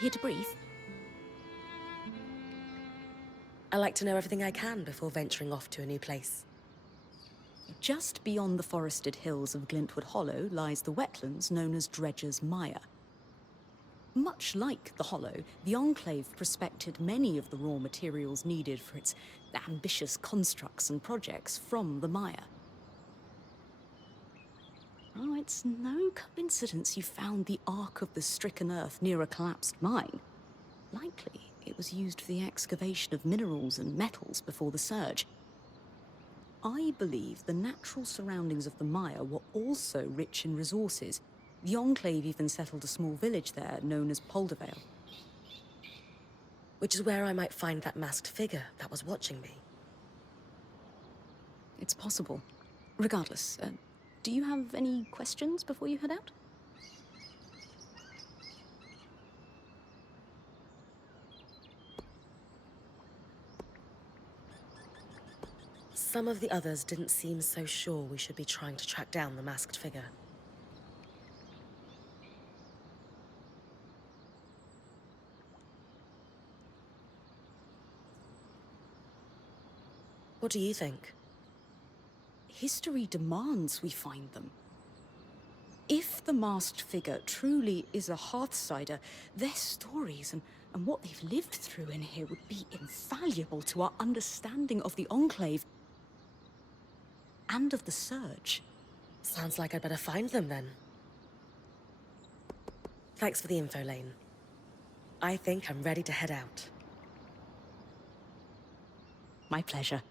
Here to brief? I like to know everything I can before venturing off to a new place. Just beyond the forested hills of Glintwood Hollow lies the wetlands known as Dredger's Mire. Much like the Hollow, the Enclave prospected many of the raw materials needed for its ambitious constructs and projects from the mire. Oh, it's no coincidence you found the Ark of the Stricken Earth near a collapsed mine. Likely, it was used for the excavation of minerals and metals before the surge. I believe the natural surroundings of the mire were also rich in resources. The Enclave even settled a small village there known as Poldervale. Which is where I might find that masked figure that was watching me. It's possible. Regardless, do you have any questions before you head out? Some of the others didn't seem so sure we should be trying to track down the masked figure. What do you think? History demands we find them. If the masked figure truly is a Hearthsider, their stories and what they've lived through in here would be invaluable to our understanding of the Enclave and of the Surge. Sounds like I'd better find them then. Thanks for the info, Lane. I think I'm ready to head out. My pleasure.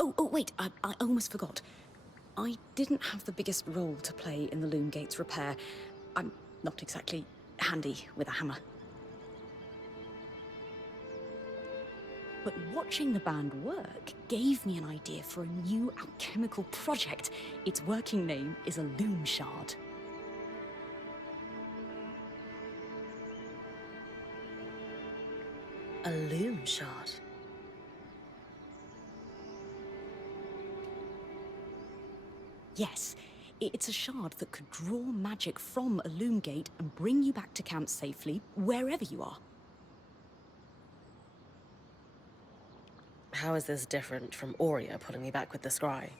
Oh, wait, I almost forgot. I didn't have the biggest role to play in the Loom Gate's repair. I'm not exactly handy with a hammer. But watching the band work gave me an idea for a new alchemical project. Its working name is a Loom Shard. A loom shard? Yes, it's a shard that could draw magic from a Loom Gate and bring you back to camp safely, wherever you are. How is this different from Aurea putting me back with the scry?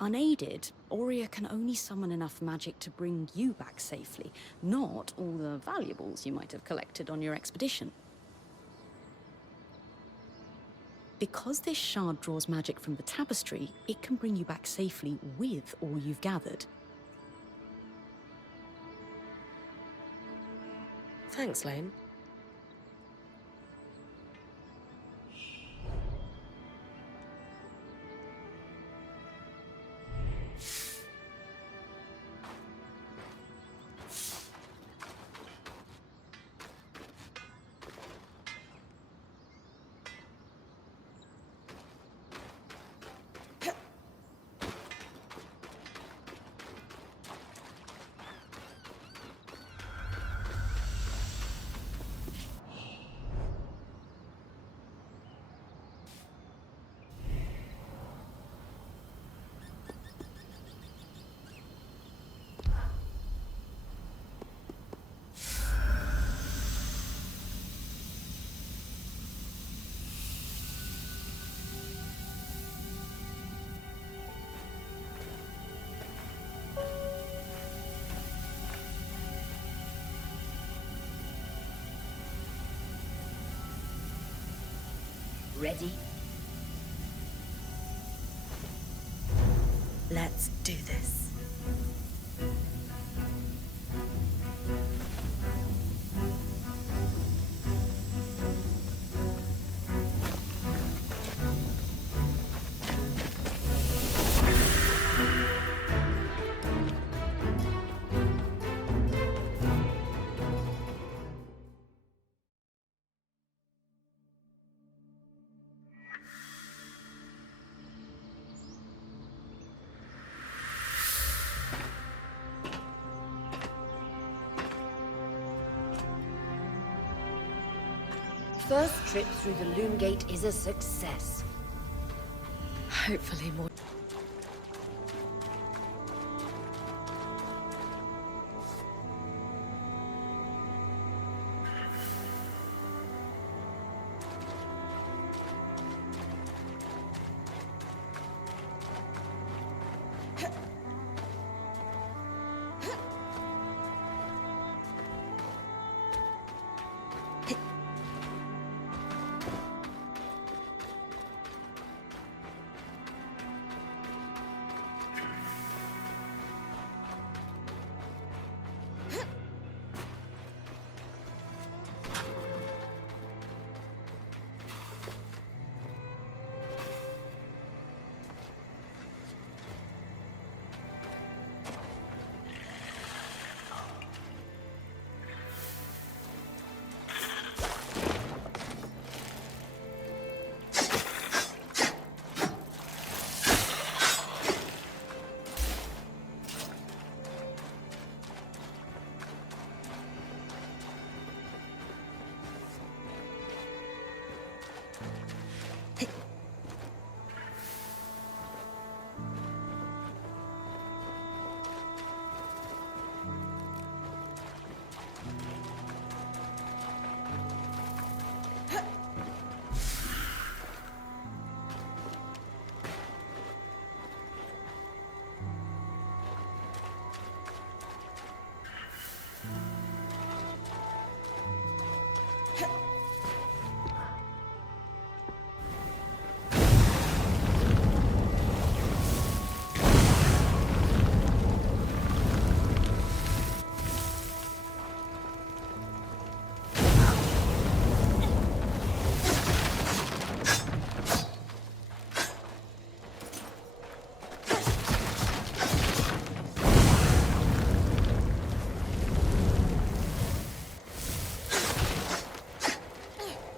Unaided, Aurea can only summon enough magic to bring you back safely, not all the valuables you might have collected on your expedition. Because this shard draws magic from the tapestry, it can bring you back safely with all you've gathered. Thanks, Lane. Ready? Let's do this. first trip through the Loom Gate is a success. Hopefully more.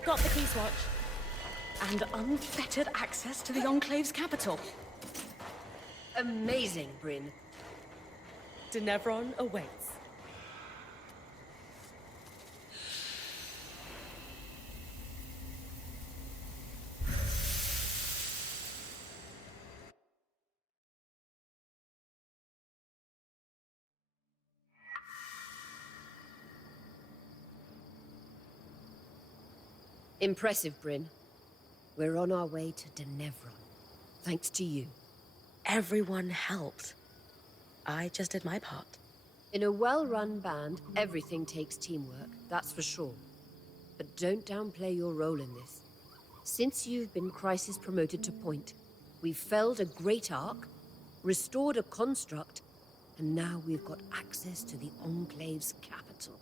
Got the key swatch. And unfettered access to the Enclave's capital. Amazing, Bryn. Denevron awaits. Impressive, Bryn. We're on our way to Denevron. Thanks to you. Everyone helped. I just did my part. In a well-run band, everything takes teamwork, that's for sure. But don't downplay your role in this. Since you've been crisis promoted to point, we've felled a great arc, restored a construct, and now we've got access to the Enclave's capital.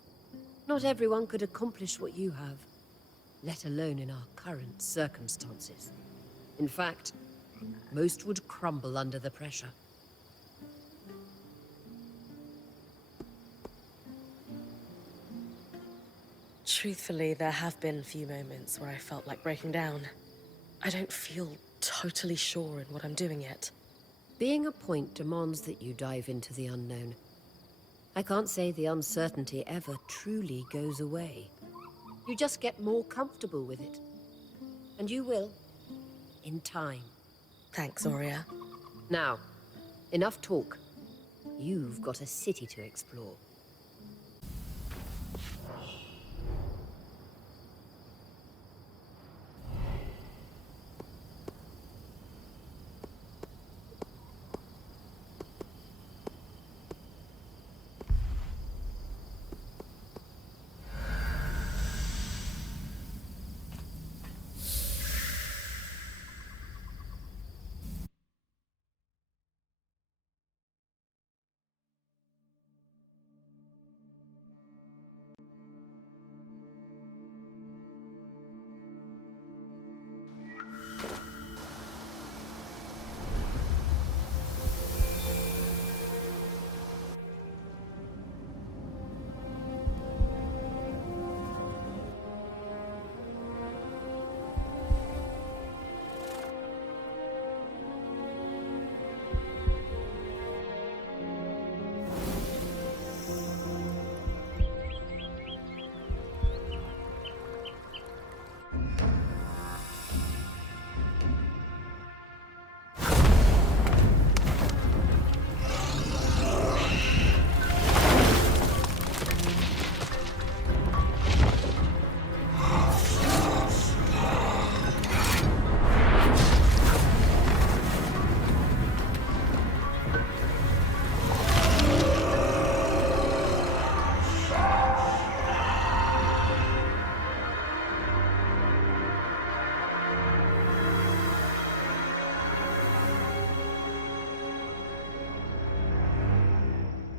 Not everyone could accomplish what you have, let alone in our current circumstances. In fact, most would crumble under the pressure. Truthfully, there have been a few moments where I felt like breaking down. I don't feel totally sure in what I'm doing yet. Being a point demands that you dive into the unknown. I can't say the uncertainty ever truly goes away. You just get more comfortable with it. And you will, in time. Thanks, Aurea. Now, enough talk. You've got a city to explore.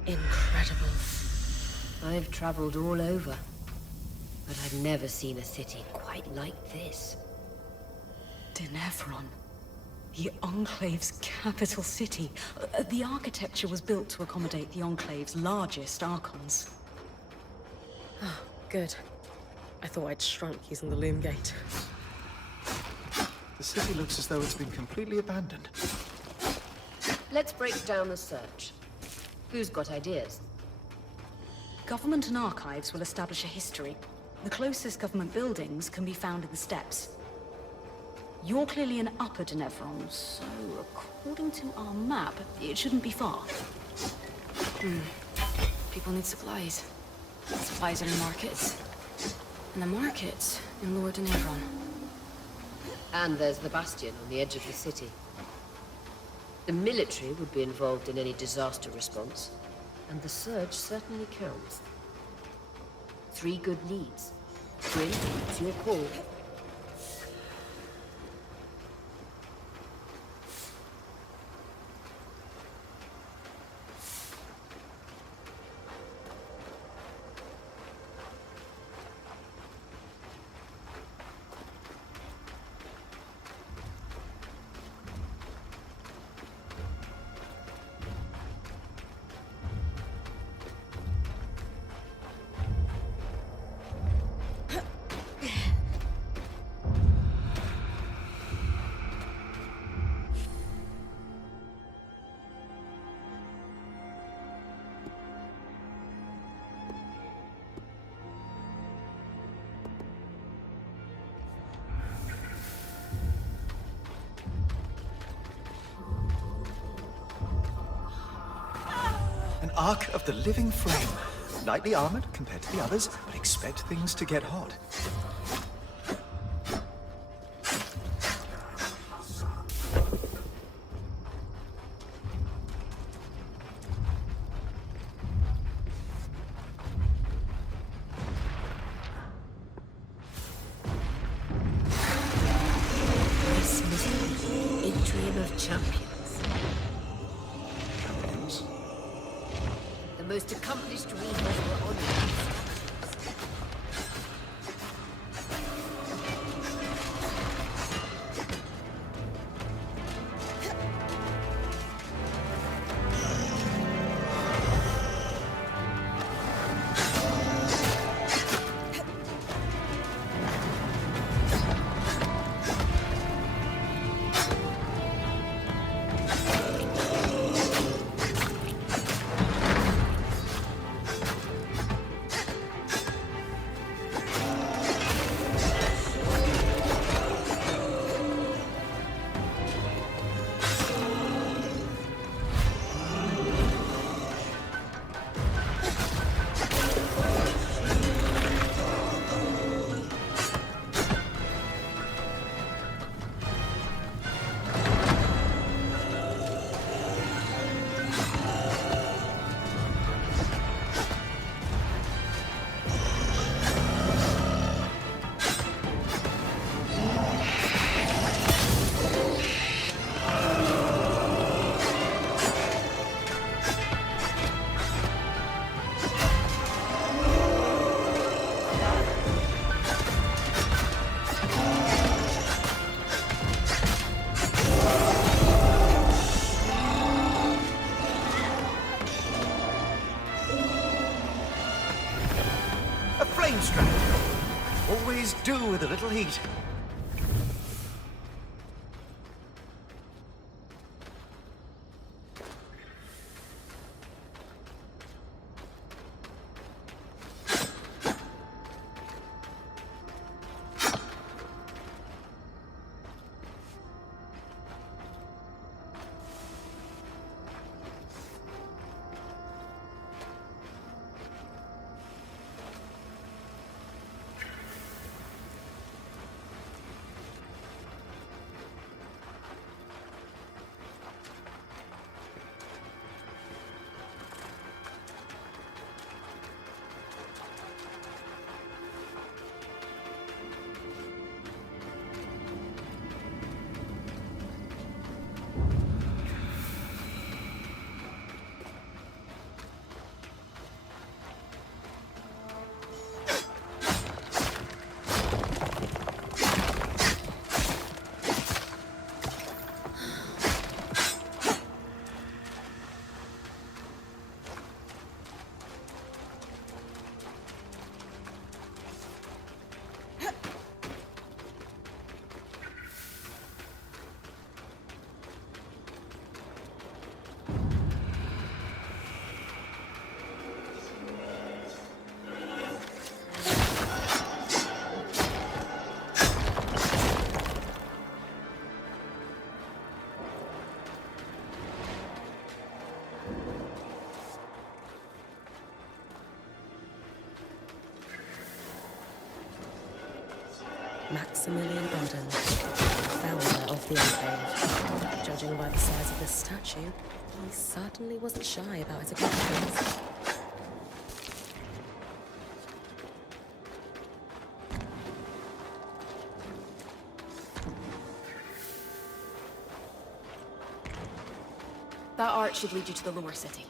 Incredible. I've traveled all over, but I've never seen a city quite like this. Denevron. The Enclave's capital city. The architecture was built to accommodate the Enclave's largest archons. Oh, good. I thought I'd shrunk using the loom gate. The city looks as though it's been completely abandoned. Let's break down the search. Who's got ideas? Government and archives will establish a history. The closest government buildings can be found in the steppes. You're clearly in Upper Denevron, so according to our map, it shouldn't be far. People need supplies. Supplies are in markets. And the markets in Lower Denevron. And there's the bastion on the edge of the city. The military would be involved in any disaster response, and the surge certainly counts. 3 good leads. Bryn, it's your call. An Ark of the Living Frame. Lightly armored compared to the others, but expect things to get hot. This must be a dream of champions. Champions. The most accomplished weavers were on it. A flame strand. Always do with a little heat. Maximilian Ardern, founder of the Enclave. Judging by the size of this statue, he certainly wasn't shy about his accomplishments. That arch should lead you to the lower city.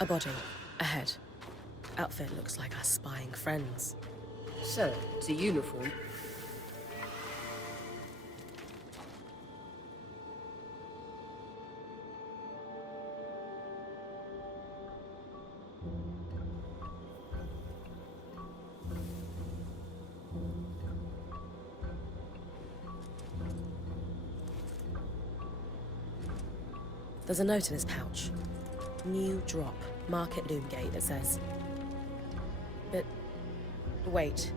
A body. Ahead. Outfit looks like our spying friends. So, it's a uniform. There's a note in his pouch. New drop. Market Loomgate, it says. But... wait.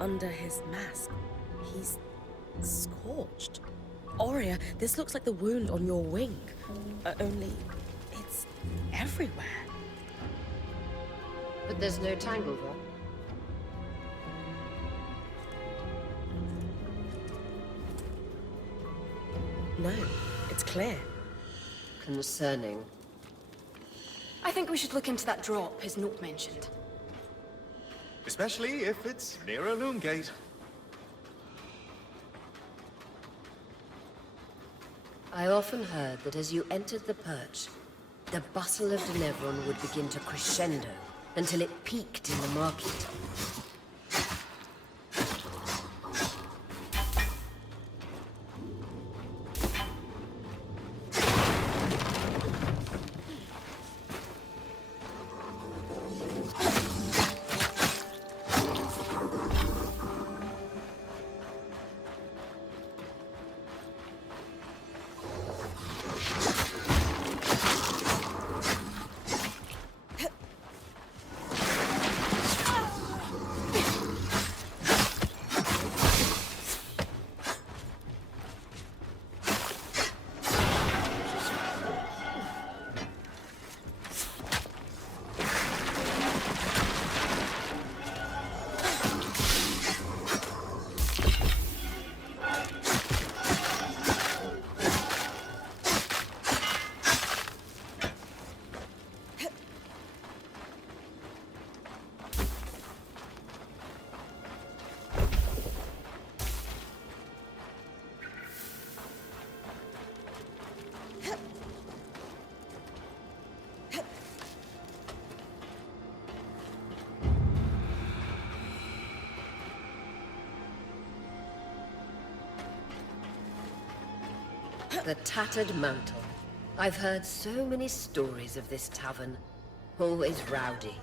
Under his mask, he's scorched. Aurea, this looks like the wound on your wing. Only... it's everywhere. But there's no tangle there. No, it's clear. Concerning. I think we should look into that drop his note mentioned. Especially if it's near a loom gate. I often heard that as you entered the perch, the bustle of Denevron would begin to crescendo until it peaked in the market. The Tattered Mantle. I've heard so many stories of this tavern. Always rowdy.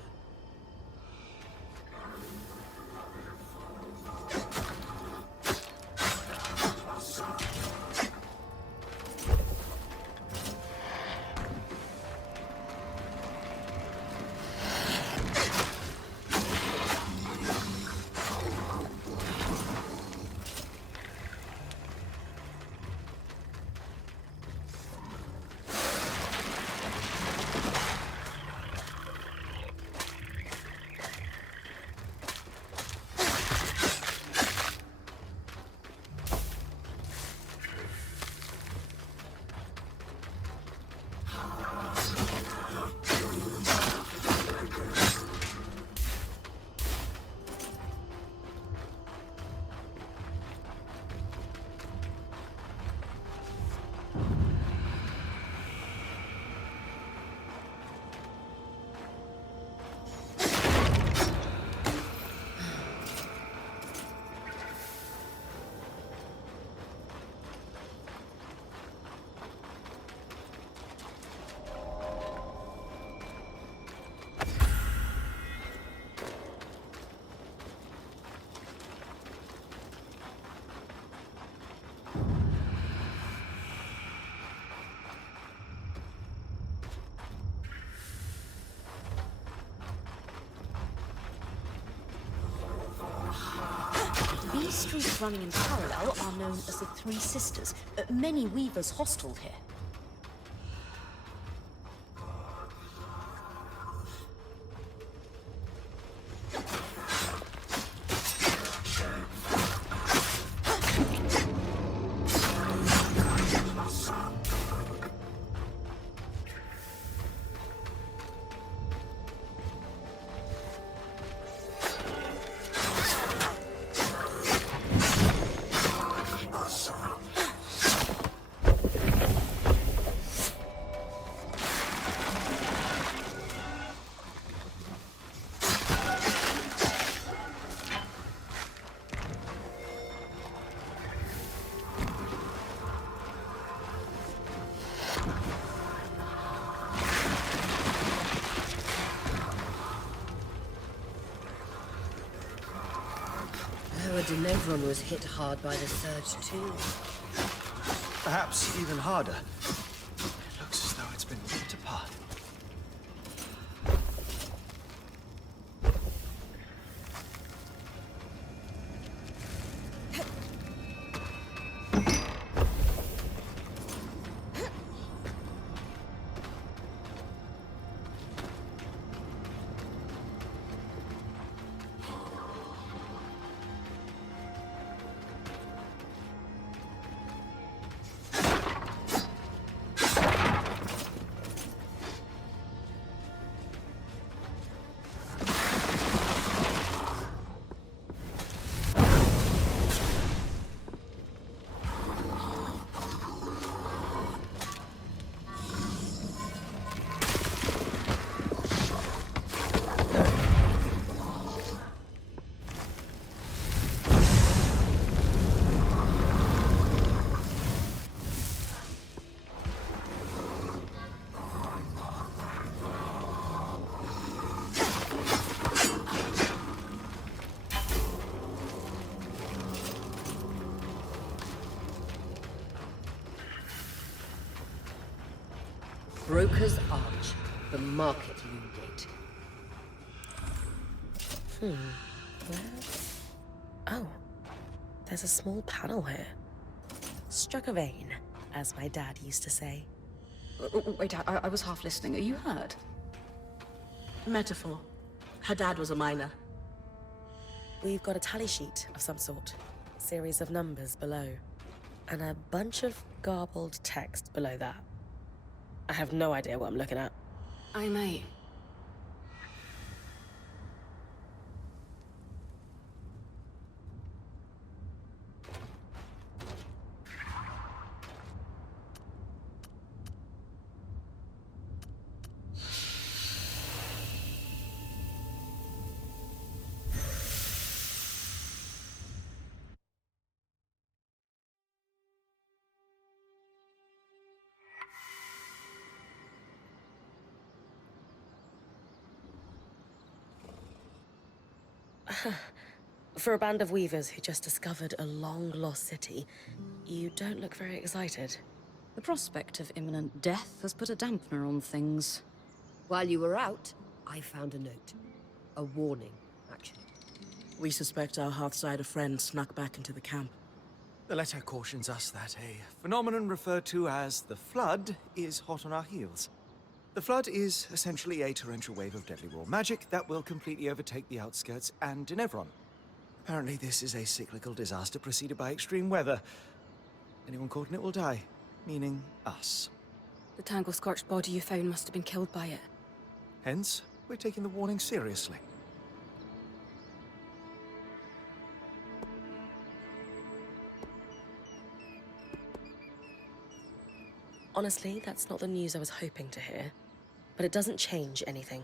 These streets running in parallel are known as the Three Sisters. Many weavers hostel here. Everyone was hit hard by the surge too. Perhaps even harder. It looks as though it's been ripped apart. Broker's Arch, the market loom gate. Where? Oh, there's a small panel here. Struck a vein, as my dad used to say. Wait, I was half listening. Are you hurt? Metaphor. Her dad was a miner. We've got a tally sheet of some sort, series of numbers below, and a bunch of garbled text below that. I have no idea what I'm looking at. Aye, mate. For a band of weavers who just discovered a long-lost city, you don't look very excited. The prospect of imminent death has put a dampener on things. While you were out, I found a note. A warning, actually. We suspect our Hearthsider friend snuck back into the camp. The letter cautions us that a phenomenon referred to as the Flood is hot on our heels. The Flood is essentially a torrential wave of deadly raw magic that will completely overtake the outskirts and Denevron. Apparently this is a cyclical disaster preceded by extreme weather. Anyone caught in it will die, meaning us. The tangle-scorched body you found must have been killed by it. Hence, we're taking the warning seriously. Honestly, that's not the news I was hoping to hear. But it doesn't change anything.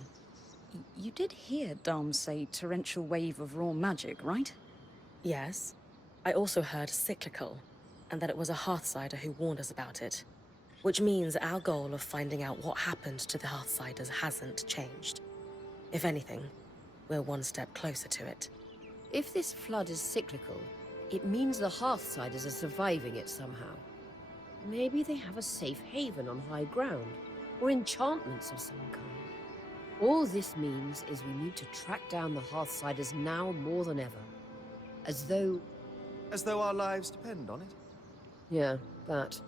You did hear Dom say torrential wave of raw magic, right? Yes. I also heard cyclical, and that it was a Hearthsider who warned us about it. Which means our goal of finding out what happened to the Hearthsiders hasn't changed. If anything, we're one step closer to it. If this flood is cyclical, it means the Hearthsiders are surviving it somehow. Maybe they have a safe haven on high ground, or enchantments of some kind. All this means is we need to track down the Hearthsiders now more than ever. As though... As though our lives depend on it. Yeah, that.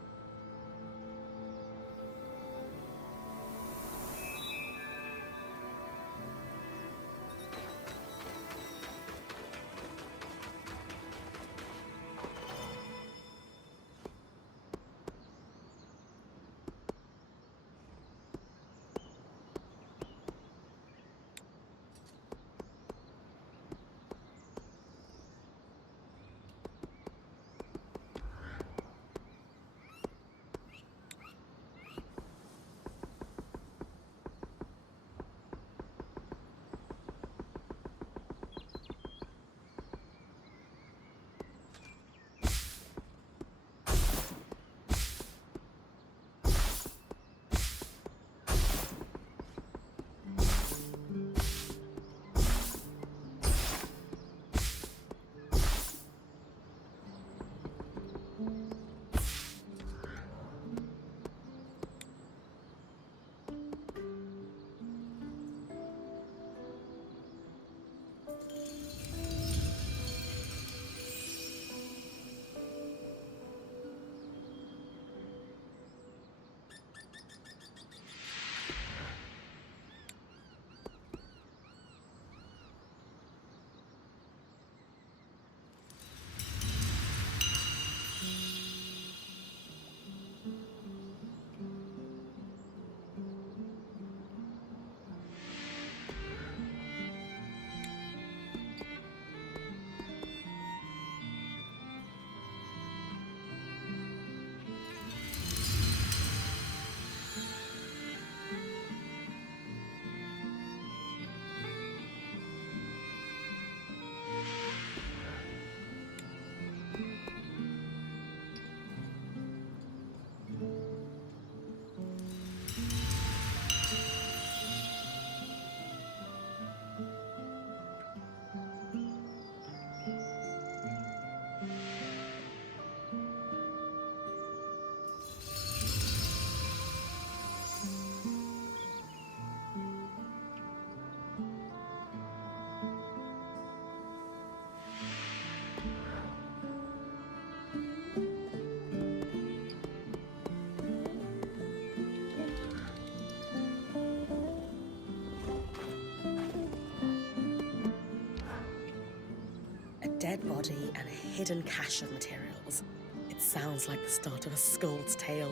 Dead body and a hidden cache of materials. It sounds like the start of a Scold's tale.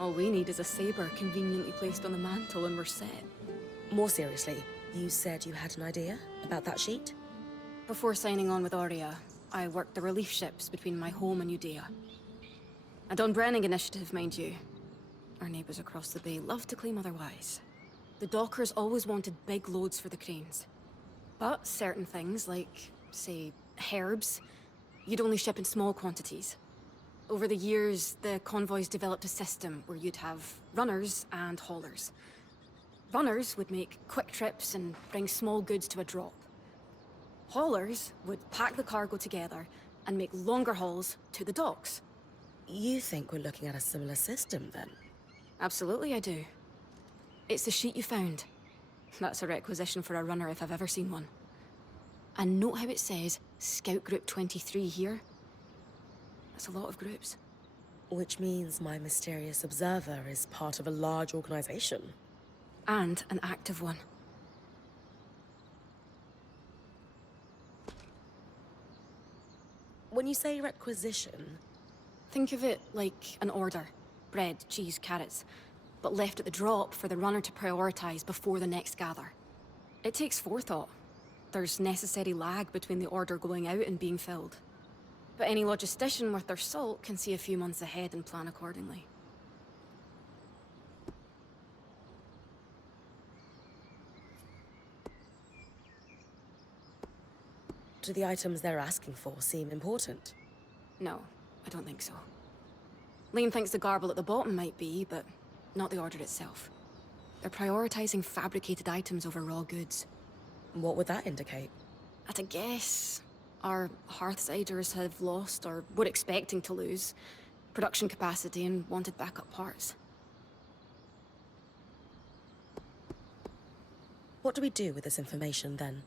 All we need is a saber conveniently placed on the mantle and we're set. More seriously, you said you had an idea about that sheet? Before signing on with Aurea, I worked the relief ships between my home and Udea. A Don Brenning initiative, mind you. Our neighbors across the bay love to claim otherwise. The dockers always wanted big loads for the cranes. But certain things, like, say, herbs, you'd only ship in small quantities. Over the years, the convoys developed a system where you'd have runners and haulers. Runners would make quick trips and bring small goods to a drop. Haulers would pack the cargo together and make longer hauls to the docks. You think we're looking at a similar system, then? Absolutely, I do. It's the sheet you found. That's a requisition for a runner if I've ever seen one. And note how it says Scout Group 23 here. That's a lot of groups. Which means my mysterious observer is part of a large organization. And an active one. When you say requisition... Think of it like an order. Bread, cheese, carrots. But left at the drop for the runner to prioritize before the next gather. It takes forethought. There's necessary lag between the order going out and being filled. But any logistician worth their salt can see a few months ahead and plan accordingly. Do the items they're asking for seem important? No, I don't think so. Lane thinks the garble at the bottom might be, but not the order itself. They're prioritizing fabricated items over raw goods. What would that indicate? At a guess, our Hearthsiders have lost, or were expecting to lose, production capacity and wanted backup parts. What do we do with this information, then?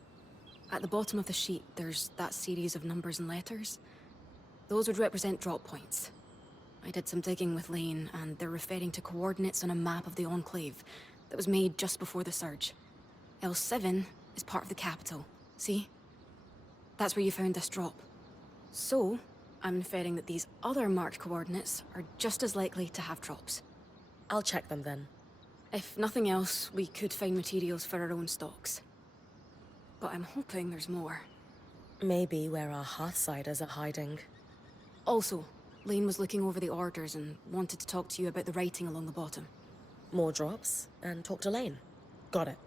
At the bottom of the sheet, there's that series of numbers and letters. Those would represent drop points. I did some digging with Lane, and they're referring to coordinates on a map of the Enclave that was made just before the surge. L7 is part of the capital, see? That's where you found this drop. So, I'm inferring that these other marked coordinates are just as likely to have drops. I'll check them, then. If nothing else, we could find materials for our own stocks. But I'm hoping there's more. Maybe where our Hearthsiders are hiding. Also, Lane was looking over the orders and wanted to talk to you about the writing along the bottom. More drops, and talk to Lane. Got it.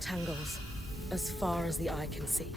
Tangles, as far as the eye can see.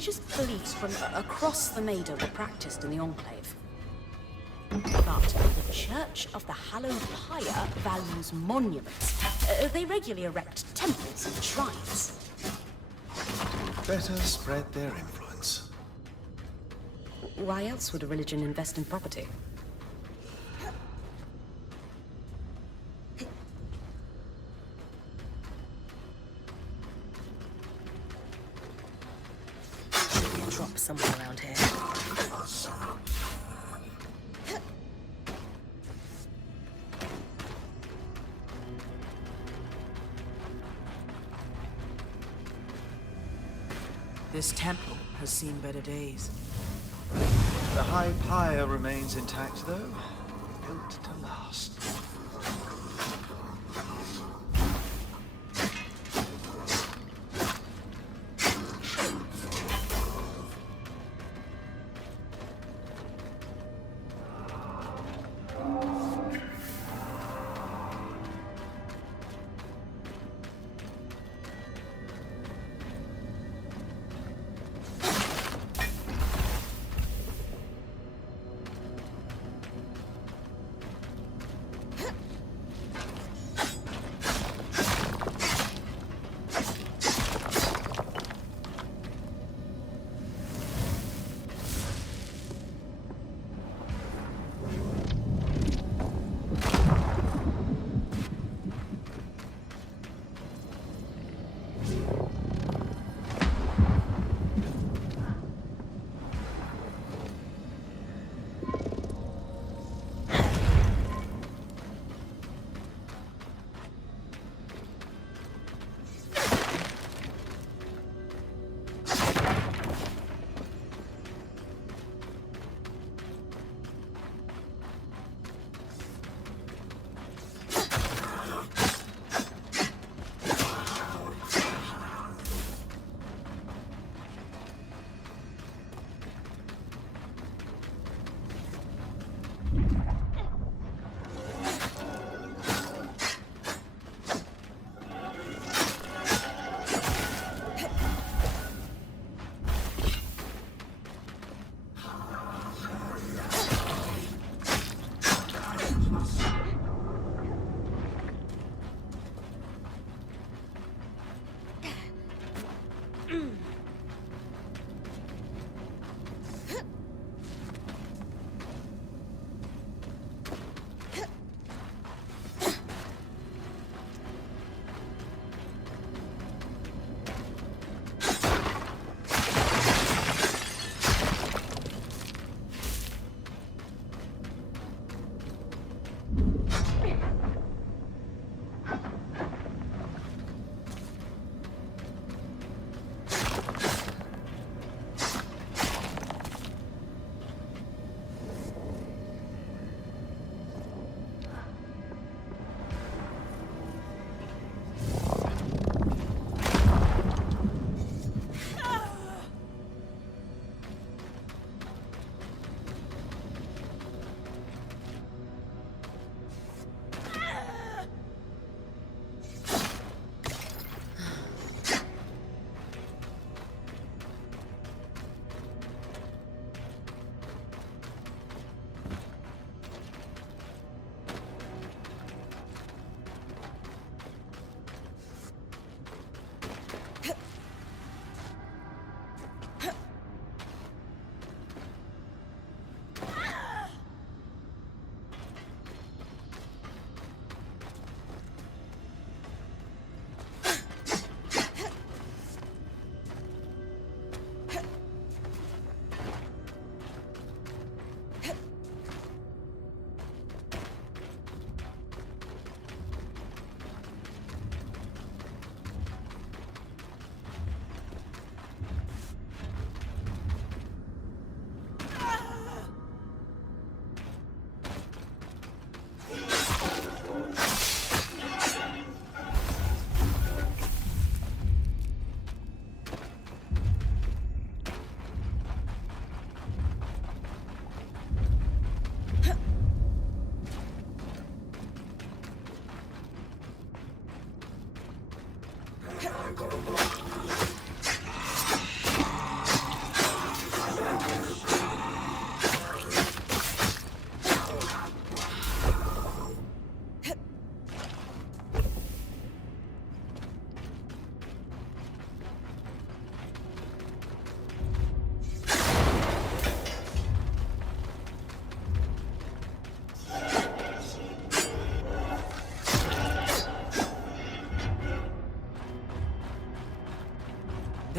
religious beliefs from across the Maida were practiced in the Enclave. But the Church of the Hallowed Pyre values monuments. They regularly erect temples and shrines. Better spread their influence. Why else would a religion invest in property? Drop somewhere around here. This temple has seen better days. The high pyre remains intact, though. Built to last.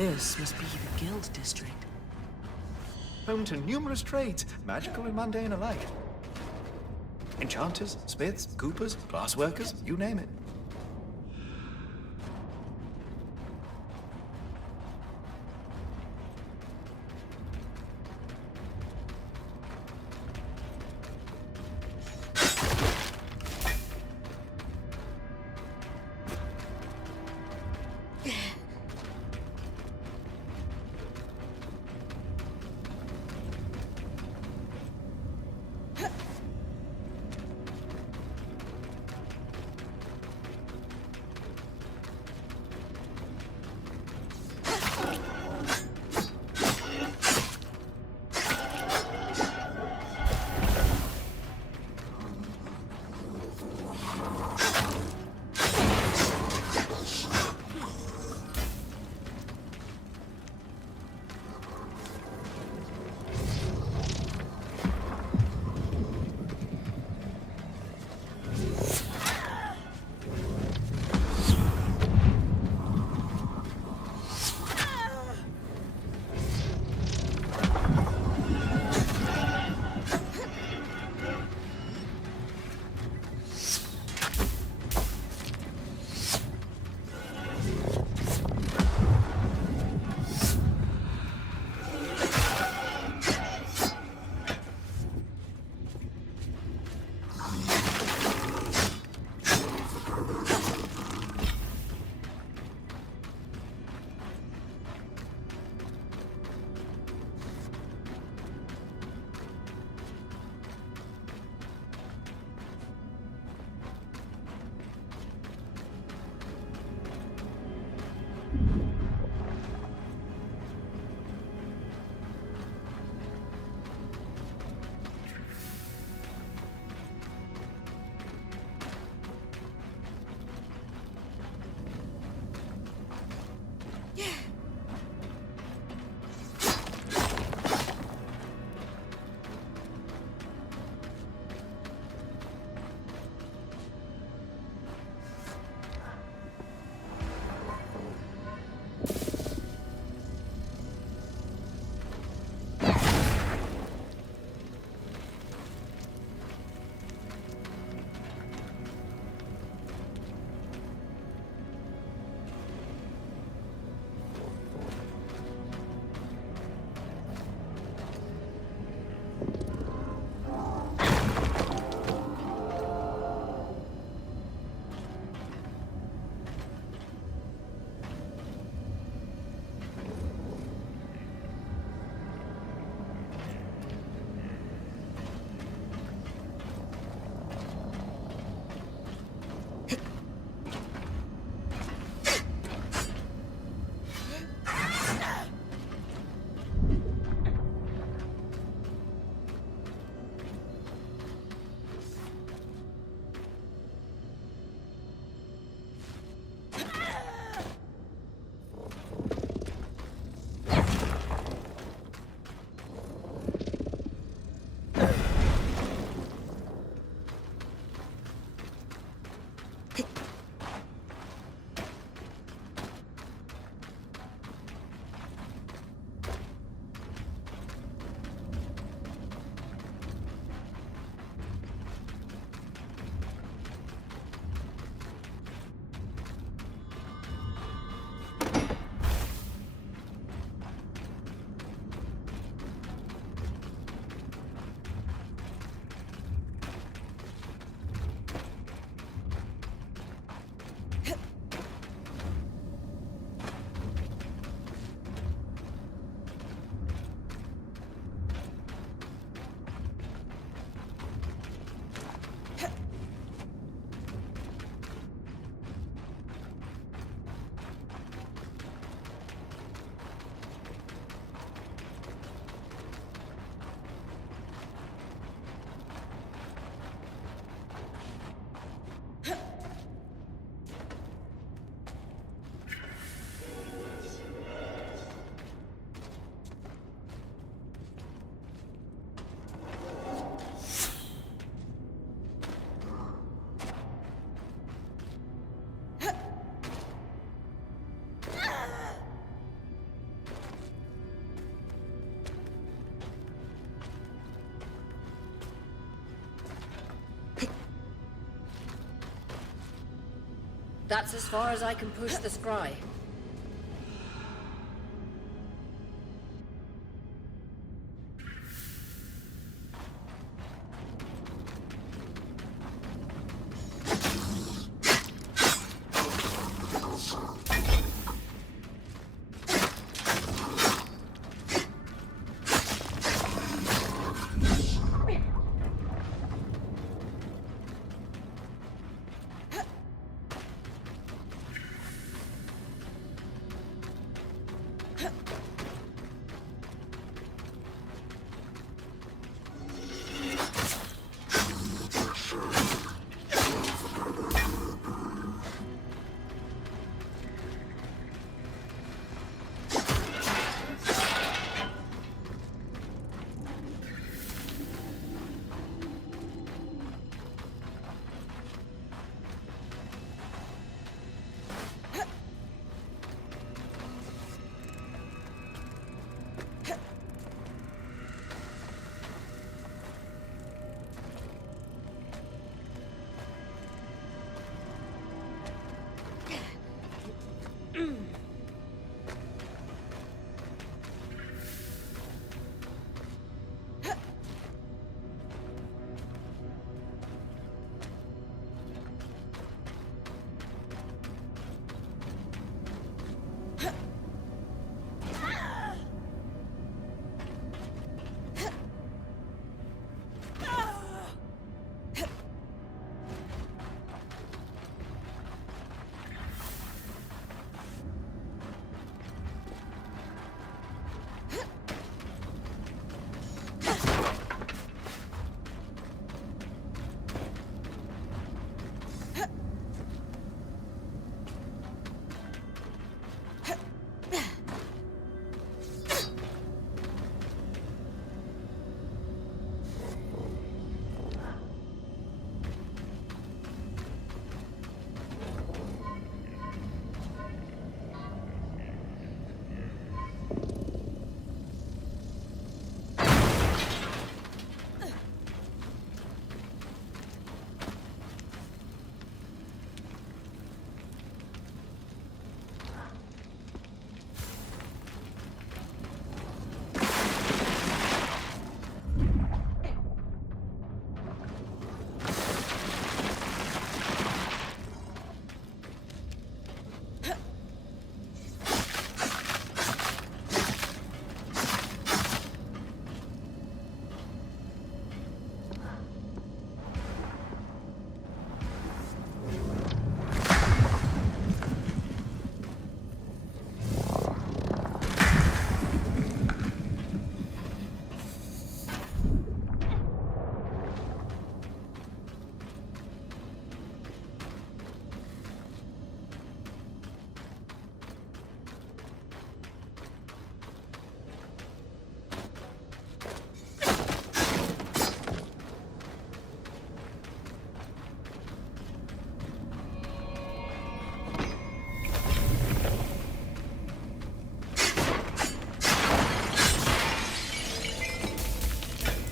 This must be the Guild District. Home to numerous trades, magical and mundane alike. Enchanters, smiths, coopers, glassworkers, you name it. That's as far as I can push the scry.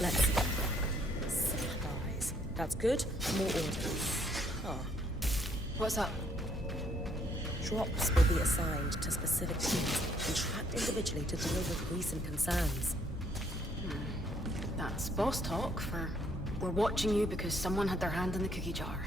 Let's see. Supplies. That's good. More orders. Oh. What's up? Drops will be assigned to specific teams and tracked individually to deal with recent concerns. That's boss talk for we're watching you because someone had their hand in the cookie jar.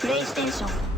PlayStation